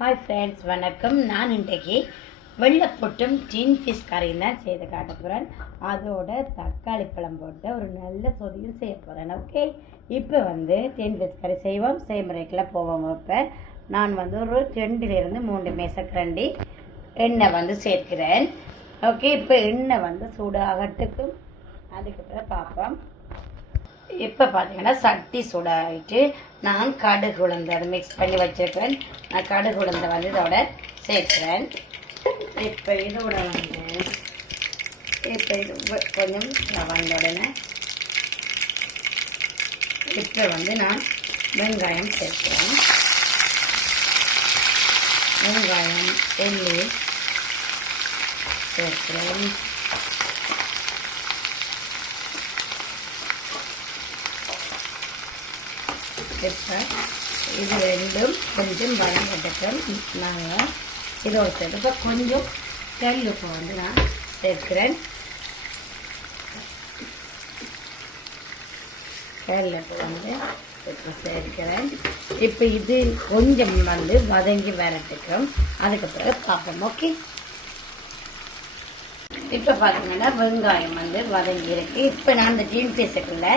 Hi friends, வணக்கம். நான் இன்றைக்கு வெள்ளைப்பொட்டும் டின் ஃபிஷ் கறியும் தான் செய்து காட்ட போகிறேன். அதோட தக்காளி பழம் போட்டு ஒரு நல்ல பொரியல் செய்ய போகிறேன். ஓகே, இப்போ டின் ஃபிஷ் கறி செய்வோம். செய்முறைக்குள்ள போவோம். இப்போ நான் ஒரு 2-3 மேசக்கரண்டி எண்ணெய் சேர்க்கிறேன். ஓகே, இப்போ எண்ணெய் சூடாகட்டுக்கும். அதுக்கப்புறம் பார்ப்போம். இப்போ பார்த்தீங்கன்னா சட்டி சூடாகிட்டு நான் கடுகு உளுந்து அதை மிக்ஸ் பண்ணி வச்சுருக்கிறேன். நான் கடுகு உளுந்தை இதோட சேர்க்குறேன். இப்போ இதோட இப்போ இது கொஞ்சம் வந்த உடனே இப்போ நான் வெங்காயம் சேர்க்கிறேன். வெங்காயம் எள்ளி சேர்க்கிறேன். இப்போ இது ரெண்டும் கொஞ்சம் வதங்கட்டும். நாங்கள் இதோடு சேர்த்து இப்போ கொஞ்சம் கல் உப்பு நான் சேர்க்கிறேன். கல் உப்பு இப்போ சேர்க்கிறேன். இப்போ இது கொஞ்சம் வதங்கி வரட்டுக்கும். அதுக்கப்புறம் பார்ப்போம். ஓகே, இப்போ பார்த்தீங்கன்னா வெங்காயம் வதங்கி இருக்கு. இப்போ நான் இந்த டின் ஃபிஷ்ஷுக்குள்ள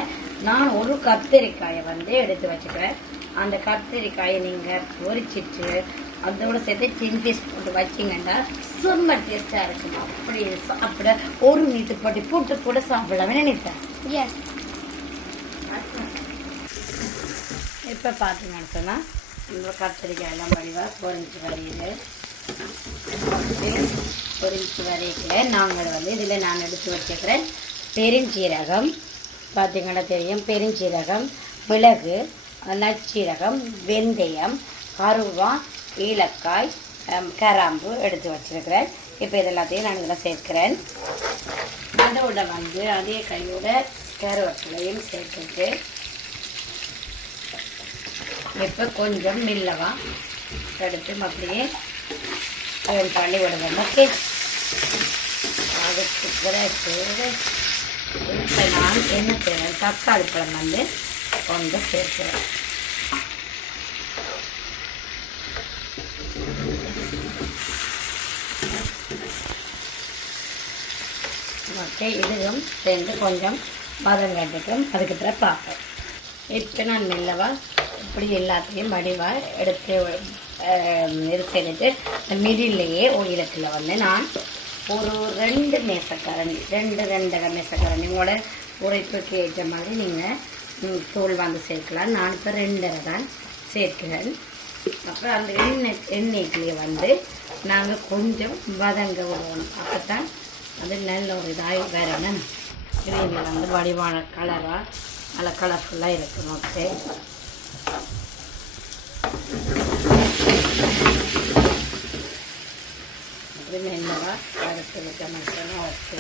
நான் ஒரு கத்திரிக்காயை எடுத்து வச்சுக்கிறேன். அந்த கத்திரிக்காயை நீங்கள் பொரிச்சிட்டு அதோட சேர்த்து டின் ஃபிஷ் போட்டு வச்சிங்கன்னா செம்ம டேஸ்ட்டாக இருக்கும். அப்படி சாப்பிட ஒரு மீட்டு போட்டு கூட சாப்பிடலாமே நினைத்தேன். இப்போ பார்த்தீங்கன்னு சொன்னால் இந்த கத்திரிக்காயெல்லாம் வடிவாக பொரிஞ்சு வருது. பொரிஞ்சு வரைக்கல நாங்கள் இதில் நான் எடுத்து வச்சுக்கிறேன் பெருஞ்சீரகம். பார்த்தீங்கன்னா தெரியும், பெருஞ்சீரகம், மிளகு, நச்சீரகம், வெந்தயம், கருவா, ஏலக்காய், கராம்பு எடுத்து வச்சுருக்கிறேன். இப்போ இதெல்லாத்தையும் நான் இதில் சேர்க்கிறேன். அதோட அதே கையோட கருவேப்பிலையும் சேர்த்துட்டு இப்போ கொஞ்சம் மில்லவா எடுத்து அப்படியே தள்ளி விடுவேன். ஓகே, அதுக்கு பிறகு இப்போ நான் என்ன செய்வேன், தக்காளி பழம் கொண்டு சேர்க்கிறேன். ஓகே, இதுவும் சேர்ந்து கொஞ்சம் வதங்கட்டுக்கும். அதுக்கு பிறகு பார்ப்பேன். இப்போ நான் மெல்லவாக இப்படி எல்லாத்தையும் வடிவாக எடுத்து இது செய்துட்டு மிடில்லையே ஒயிலுக்குள்ள நான் ஒரு 2 மேசக்கரண்டி 2-2.5 மேசக்கரண்டி உங்களோட உரைப்புக்கு ஏற்ற மாதிரி நீங்கள் தூள் சேர்க்கலாம். நான் இப்போ 2.5 தான் சேர்க்கிறேன். அப்புறம் அந்த எண்ணெய்க்குள்ளேயே நாங்கள் கொஞ்சம் வதங்க விடுவோம். அப்போ தான் அது நல்ல ஒரு இதாக வரணும். கிரேவி வடிவான கலராக நல்லா கலர்ஃபுல்லாக இருக்கும். ஓகே, மெல்லவா வறுத்து விட்ட மசாலா. ஓகே,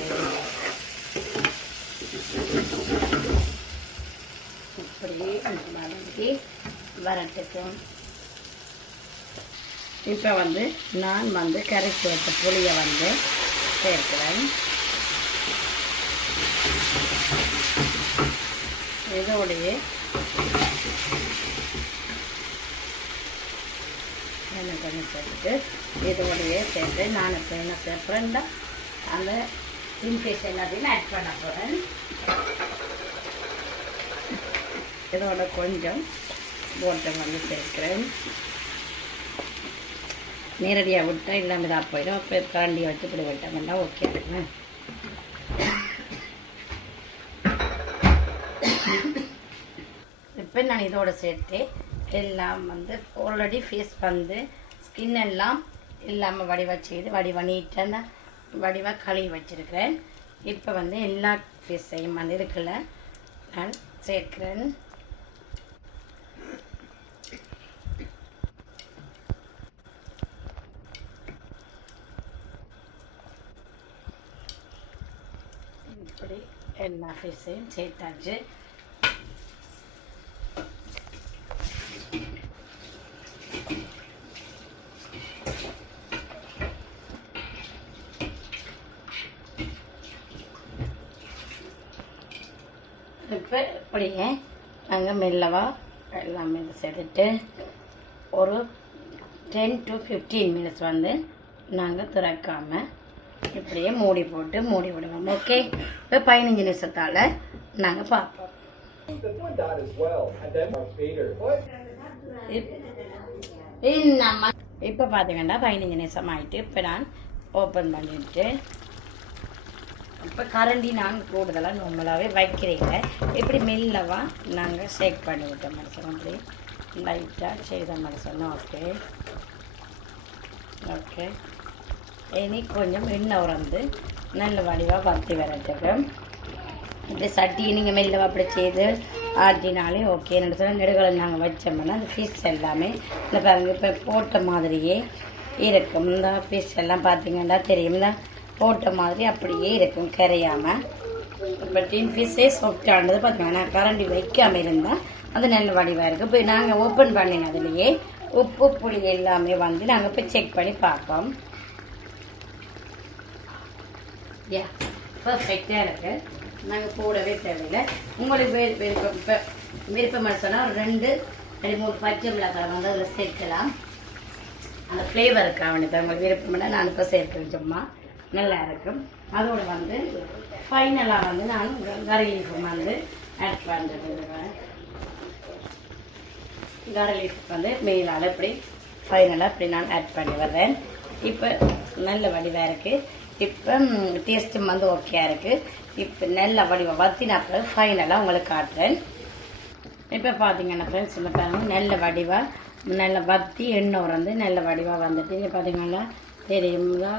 இப்படி வதங்கி வரட்டுக்கும். இப்போ நான் கரைச்சி வச்ச புளியை சேர்க்கிறேன். இதோடையே கொஞ்சம் சேர்த்துட்டு இதோடையே சேர்த்து நான் இப்போ என்ன சேர்க்குறேன்னா அந்த இன்ஃபிஷ் எல்லாத்தையும் ஆட் பண்ண போகிறேன். இதோட கொஞ்சம் போட்டை சேர்க்கிறேன். நேரடியாக விட்டால் இல்லாமல் இதாக போயிடும். அப்போ கரண்டியை வச்சு இப்படி விட்டோம்னா ஓகே இருக்குங்க. இப்போ நான் இதோட சேர்த்து எல்லாம் ஆல்ரெடி ஃபேஸ் ஸ்கின் எல்லாம் இல்லாமல் வடிவாக செய்து வடிவாக நீட்டாக வடிவாக கழுவி வச்சுருக்கிறேன். இப்போ எல்லா ஃபேஸையும் இதுக்குள்ள நான் சேர்க்கிறேன். இப்படி எல்லா ஃபேஸையும் சேர்த்தாச்சு. இப்போ இப்படியே நாங்கள் மெல்லவா எல்லாமே சேர்த்துட்டு ஒரு 10 to 15 மினிட்ஸ் வந்து நாங்கள் திறக்காமல் இப்படியே மூடி போட்டு மூடி விடுவோம். ஓகே, இப்போ 15 நிமிஷத்தால் நாங்கள் பார்ப்போம். இப்போ பார்த்தீங்கன்னா 15 நிமிஷம் ஆகிட்டு இப்போ நான் ஓப்பன் பண்ணிட்டு இப்போ கரண்டி நாங்கள் கூடுதலாக நார்மலாகவே வைக்கிறீங்க. இப்படி மெல்லவா நாங்கள் ஷேக் பண்ணி விட்டோம் மனுஷன், அப்படி லைட்டாக செய்த மனுஷன். ஓகே ஓகே, இனி கொஞ்சம் எண்ணெய் உறந்து நல்ல வடிவாக வறுத்தி வரட்டுக்கு. இப்படி சட்டியை நீங்கள் மெல்லவா அப்படி செய்து ஆட்டினாலே ஓகே. என்ன சொல்ல நெடுகளை நாங்கள் வச்சோம்னா அந்த ஃபிஷ் எல்லாமே இந்த பாருங்கள் இப்போ போட்ட மாதிரியே இருக்கும். இந்த ஃபிஷ் எல்லாம் பார்த்தீங்கன்னா தெரியும், இந்த போட்ட மாதிரி அப்படியே இருக்கும் கரையாமல். இப்போ டீன் ஃபிஷ்ஷே சாஃப்டானது பார்த்தீங்கன்னா நான் கரண்டி வைக்காமல் இருந்தால் அது நல்ல வடிவாக இருக்குது. இப்போ நாங்கள் ஓப்பன் பண்ணினதுலேயே உப்பு புளி எல்லாமே வந்து நாங்கள் இப்போ செக் பண்ணி பார்ப்போம். யா, பர்ஃபெக்டாக இருக்குது. நாங்கள் போடவே தேவையில்லை. உங்களுக்கு விருப்பமாக சொன்னால் ஒரு 2-3 பச்சை மிளகாய் வந்து அதில் சேர்க்கலாம். அந்த ஃப்ளேவருக்காக வேண்டியது உங்களுக்கு விருப்பம்னா நான் இப்போ சேர்க்கிறேன், சும்மா நல்லா இருக்கும். அதோடு வந்து ஃபைனலாக வந்து நான் கறி லீஃப் வந்து ஆட் பண்ணுறேன். கறி லீஃப் வந்து மேலால் இப்படி ஃபைனலாக இப்படி நான் ஆட் பண்ணி வர்றேன். இப்போ நல்ல வடிவாக இருக்குது. இப்போ டேஸ்ட்டும் வந்து ஓகேயா இருக்குது. இப்போ நல்ல வடிவாக வத்தின பிறகு ஃபைனலாக உங்களுக்கு காட்டுறேன். இப்போ பார்த்தீங்கன்னா ஃப்ரெண்ட்ஸ் இந்த பாருங்க நல்ல வடிவாக நல்ல வத்தி எண்ணெய் உறந்து நல்ல வடிவாக வந்துட்டு இங்கே பார்த்தீங்கன்னா தெரியுங்களா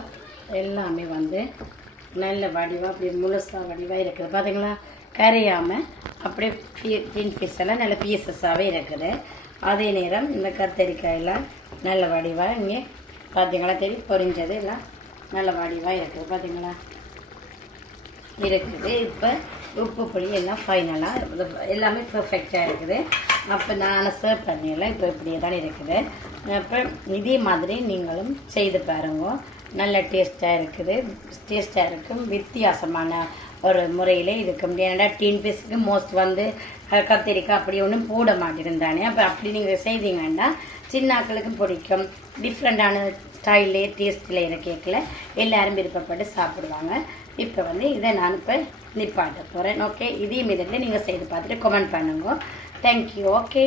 எல்லாமே வந்து நல்ல வடிவாக அப்படியே முழுசாக வடிவாக இருக்குது. பார்த்தீங்களா கரையாமல் அப்படியே டீன் ஃபிஷ் எல்லாம் நல்ல பீசஸாகவே இருக்குது. அதே நேரம் இந்த கத்தரிக்காயெல்லாம் நல்ல வடிவாக இங்கே பார்த்தீங்களா தெரியும் பொரிஞ்சது எல்லாம் நல்ல வடிவாக இருக்குது. பார்த்தீங்களா இருக்குது. இப்போ உப்பு புளி எல்லாம் ஃபைனலாக எல்லாமே பர்ஃபெக்டாக இருக்குது. அப்போ நான் சர்வ் பண்ணிடலாம். இப்போ இப்படியே தான் இருக்குது. அப்போ இதே மாதிரி நீங்களும் செய்து பாருங்க. நல்ல டேஸ்ட்டாக இருக்குது. டேஸ்ட்டாக இருக்கும். வித்தியாசமான ஒரு முறையில் இருக்கும். ஏன்னா டீன் ஃபிஷ்க்கு மோஸ்ட் வந்து கத்திரிக்காய் அப்படி ஒன்றும் போட மாட்டேருந்தானே. அப்போ அப்படி நீங்கள் செய்தீங்கன்னா சின்னாக்களுக்கும் பிடிக்கும். டிஃப்ரெண்ட்டான ஸ்டைல்லே டேஸ்ட்டில் கேட்கல எல்லோரும் விருப்பப்பட்டு சாப்பிடுவாங்க. இப்போ வந்து இதை நான் இப்போ நிப்பாட்ட போகிறேன். ஓகே, இதே மீதில் நீங்கள் செய்து பார்த்துட்டு கமெண்ட் பண்ணுங்க. தேங்க்யூ. ஓகே.